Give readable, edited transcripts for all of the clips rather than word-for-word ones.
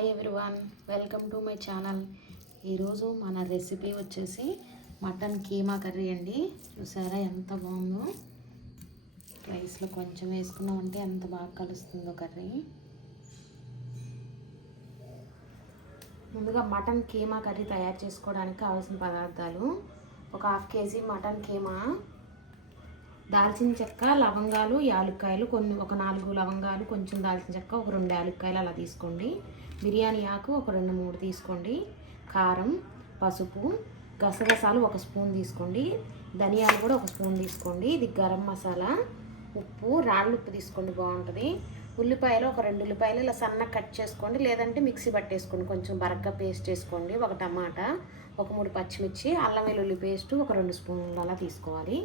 Hi everyone, welcome to my channel. ఈరోజు మన recipe వచ్చేసి మటన్ కీమా కర్రీ అండి. చూసారా ఎంత బాగుందో. రైస్లో కొంచెం వేసుకున్నామంటే ఎంత బాగా కలుస్తుందో కర్రీ. ముందుగా మటన్ కీమా కర్రీ తయారు చేసుకోవడానికి కావాల్సిన పదార్థాలు: ఒక 1/2 kg మటన్ కీమా, దాల్చిన చెక్క, లవంగాలు, యాలుక్కాయలు, ఒక 4 లవంగాలు, కొంచెం దాల్చిన చెక్క, ఒక 2 యాలుక్కాయలు అలా తీసుకోండి. బిర్యానీ ఆకు ఒక 2-3 తీసుకోండి. కారం, పసుపు, గసగసాలు 1 స్పూన్ తీసుకోండి. ధనియాలు కూడా 1 స్పూన్ తీసుకోండి. ఇది గరం మసాలా, ఉప్పు, రాళ్ళు ఉప్పు తీసుకోండి, బాగుంటుంది. ఉల్లిపాయలు ఒక 2 ఉల్లిపాయలు ఇలా సన్నగా కట్ చేసుకోండి, లేదంటే మిక్సీ పట్టేసుకోండి, కొంచెం బరగ్గా పేస్ట్ చేసుకోండి. ఒక టమాటా, ఒక 3 పచ్చిమిర్చి, అల్లం వెల్లుల్లి పేస్ట్ ఒక 2 స్పూన్లు అలా తీసుకోవాలి.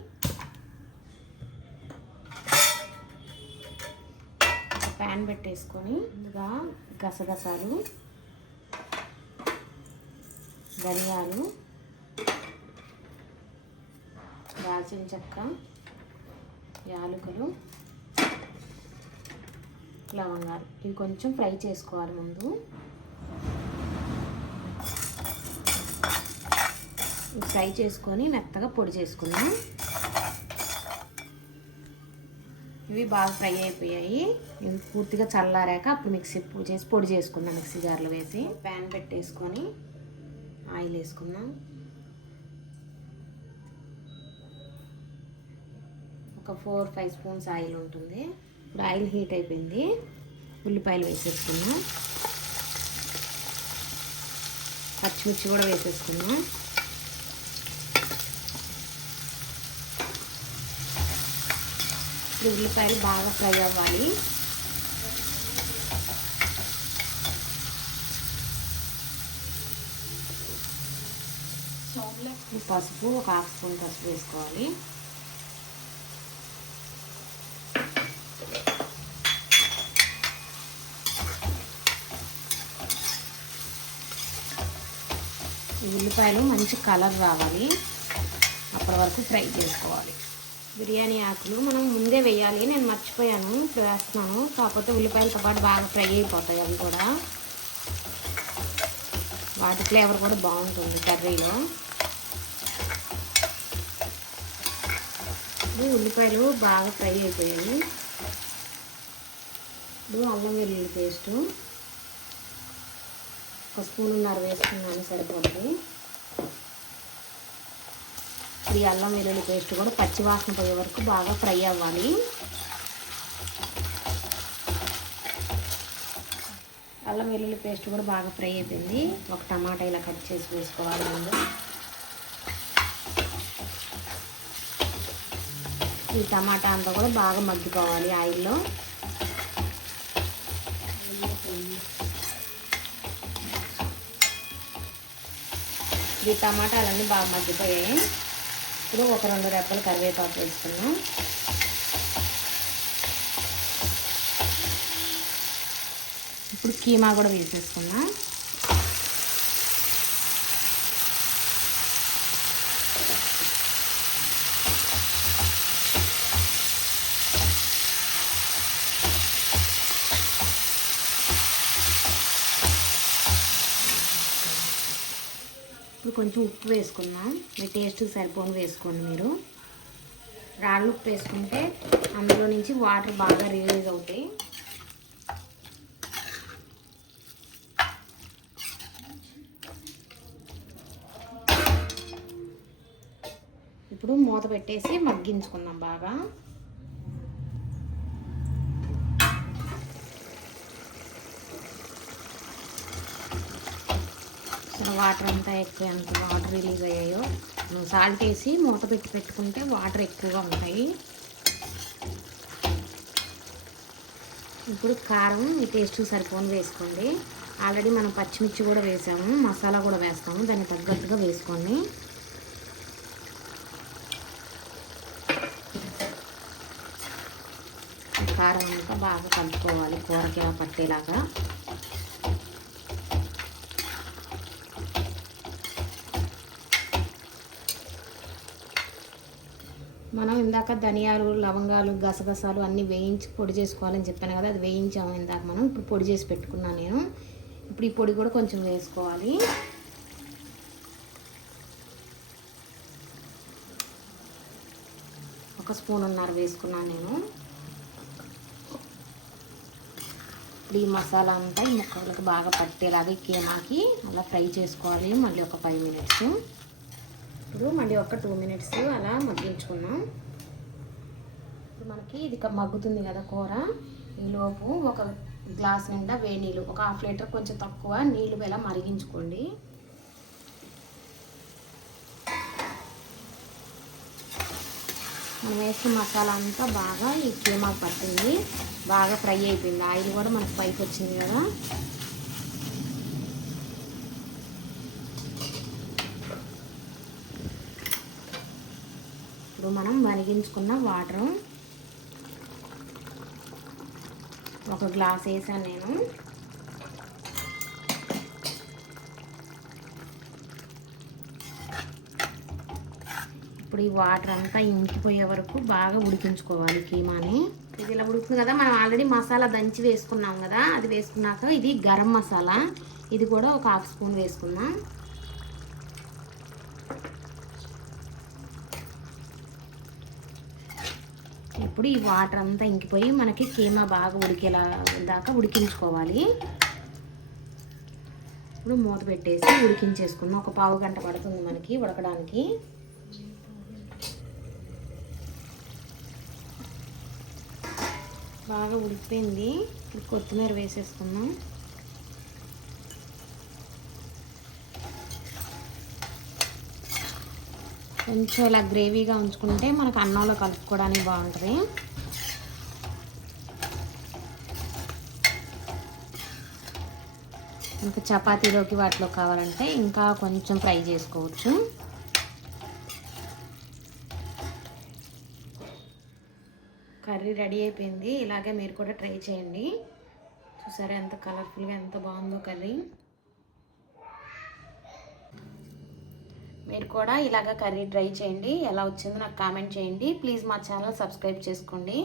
ప్యాన్ పెట్టేసుకొని ముందుగా గసగసాలు, ధనియాలు, దాల్చిన చెక్క, యాలకులు, లవంగాలు ఇవి కొంచెం ఫ్రై చేసుకోవాలి. ముందు ఫ్రై చేసుకొని మెత్తగా పొడి చేసుకుందాం. ఇవి బాగా ఫ్రై అయిపోయాయి. ఇవి పూర్తిగా చల్లారాక అప్పుడు మిక్సీ పొడి చేసుకుందాం. మిక్సీ జార్లో వేసి ప్యాన్ పెట్టేసుకొని ఆయిల్ వేసుకుందాం. ఒక 4-5 స్పూన్స్ ఆయిల్ ఉంటుంది. ఇప్పుడు ఆయిల్ హీట్ అయిపోయింది. ఉల్లిపాయలు వేసేసుకుందాం. పచ్చిమిర్చి కూడా వేసేసుకుందాం. ఉల్లిపాయలు బాగా ఫ్రై అవ్వాలి. పసుపు ఒక 1/2 స్పూన్ పసుపు వేసుకోవాలి. ఉల్లిపాయలు మంచి కలర్ రావాలి, అప్పటి వరకు ఫ్రై చేసుకోవాలి. బిర్యానీ ఆకులు మనం ముందే వేయాలి, నేను మర్చిపోయాను, ఇప్పుడు వేస్తున్నాను. కాకపోతే ఉల్లిపాయలతో పాటు బాగా ఫ్రై అయిపోతాయి అవి కూడా. వాటి ఫ్లేవర్ కూడా బాగుంటుంది కర్రీలో. ఉల్లిపాయలు బాగా ఫ్రై అయిపోయాయి. ఇప్పుడు అల్లం వెల్లుల్లి పేస్టు 1 స్పూన్ వేసుకున్నాను, సరిపోతుంది. ఈ అల్లం వెల్లుల్లి పేస్ట్ కూడా పచ్చి వాసన పోయే వరకు బాగా ఫ్రై అవ్వాలి. అల్లం వెల్లుల్లి పేస్ట్ కూడా బాగా ఫ్రై అయిపోయింది. ఒక టమాటా ఇలా కట్ చేసి వేసుకోవాలి. ముందు ఈ టమాటా అంతా కూడా బాగా మగ్గిపోవాలి ఆయిల్లో. ఈ టమాటాలన్నీ బాగా మగ్గిపోయాయి. ఇప్పుడు ఒక 2 రెబ్బలు కరివేపాకు వేసుకున్నాం. ఇప్పుడు కీమా కూడా వేసేసుకున్నాం. ఇప్పుడు కొంచెం ఉప్పు వేసుకుందాం. మీ టేస్ట్కి సరిపోని వేసుకోండి. మీరు రాళ్ళు ఉప్పు వేసుకుంటే అందులో నుంచి వాటర్ బాగా రిలీజ్ అవుతాయి. ఇప్పుడు మూత పెట్టేసి మగ్గించుకుందాం బాగా. వాటర్ అంతా ఎక్కువ, ఎంత వాటర్ రిలీజ్ అయ్యాయో. సాల్ట్ వేసి మూత పెట్టుకుంటే వాటర్ ఎక్కువగా ఉంటాయి. ఇప్పుడు కారం మీ టేస్ట్ సరిపోని వేసుకోండి. ఆల్రెడీ మనం పచ్చిమిర్చి కూడా వేసాము, మసాలా కూడా వేస్తాము, దానికి తగ్గట్టుగా వేసుకోండి. కారం అంతా బాగా కలుపుకోవాలి, కూరకి పట్టేలాగా. మనం ఇందాక ధనియాలు, లవంగాలు, గసగసాలు అన్నీ వేయించి పొడి చేసుకోవాలని చెప్పాను కదా, అది వేయించాము ఇందాక మనం. ఇప్పుడు పొడి చేసి పెట్టుకున్నాను నేను. ఇప్పుడు ఈ పొడి కూడా కొంచెం వేసుకోవాలి. ఒక స్పూన్నర వేసుకున్నాను నేను. ఇప్పుడు ఈ మసాలా అంతా ఈ ముక్కలకు బాగా పట్టేలాగా ఈ కీమాకి అలా ఫ్రై చేసుకోవాలి. మళ్ళీ ఒక 5 మినిట్స్. ఇప్పుడు మళ్ళీ ఒక 2 మినిట్స్ అలా మగ్గించుకున్నాం. ఇప్పుడు మనకి ఇది మగ్గుతుంది కదా కూర. ఈలోపు ఒక గ్లాస్ నిండా వేడి నీళ్ళు, ఒక 1/2 లీటర్ కొంచెం తక్కువ నీళ్ళు ఇలా మరిగించుకోండి. మనం వేసిన మసాలా అంతా బాగా ఈ కీమాకు పట్టింది, బాగా ఫ్రై అయిపోయింది. ఆయిల్ కూడా మనకు పైకి వచ్చింది కదా. ఇప్పుడు మనం మరిగించుకున్న వాటర్ ఒక గ్లాస్ వేసాను నేను. ఇప్పుడు ఈ వాటర్ అంతా ఇంకిపోయే వరకు బాగా ఉడికించుకోవాలి కీమాని. ఇది ఇలా ఉడుకుతుంది కదా, మనం ఆల్రెడీ మసాలా దంచి వేసుకున్నాం కదా, అది వేసుకున్నాక ఇది గరం మసాలా, ఇది కూడా ఒక 1/2 స్పూన్ వేసుకుందాం. ఇప్పుడు ఈ వాటర్ అంతా ఇంకిపోయి మనకి కీమా బాగా ఉడికేలా దాకా ఉడికించుకోవాలి. ఇప్పుడు మూత పెట్టేసి ఉడికించేసుకుందాం. ఒక 1/2 గంట పడుతుంది మనకి ఉడకడానికి. బాగా ఉడికిపోయింది. ఇప్పుడు కొత్తిమీర వేసేసుకుందాం. కొంచెం ఇలా గ్రేవీగా ఉంచుకుంటే మనకు అన్నంలో కలుపుకోవడానికి బాగుంటుంది. ఇంకా చపాతీలోకి వాటిలో కావాలంటే ఇంకా కొంచెం ఫ్రై చేసుకోవచ్చు. కర్రీ రెడీ అయిపోయింది. ఇలాగే మీరు కూడా ట్రై చేయండి. చూసారా ఎంత కలర్ఫుల్గా ఎంత బాగుందో కర్రీ. మీరు కూడా ఇలాగ కర్రీ ట్రై చేయండి. ఎలా వచ్చిందో నాకు కామెంట్ చేయండి. ప్లీజ్ మా ఛానల్ సబ్స్క్రైబ్ చేసుకోండి.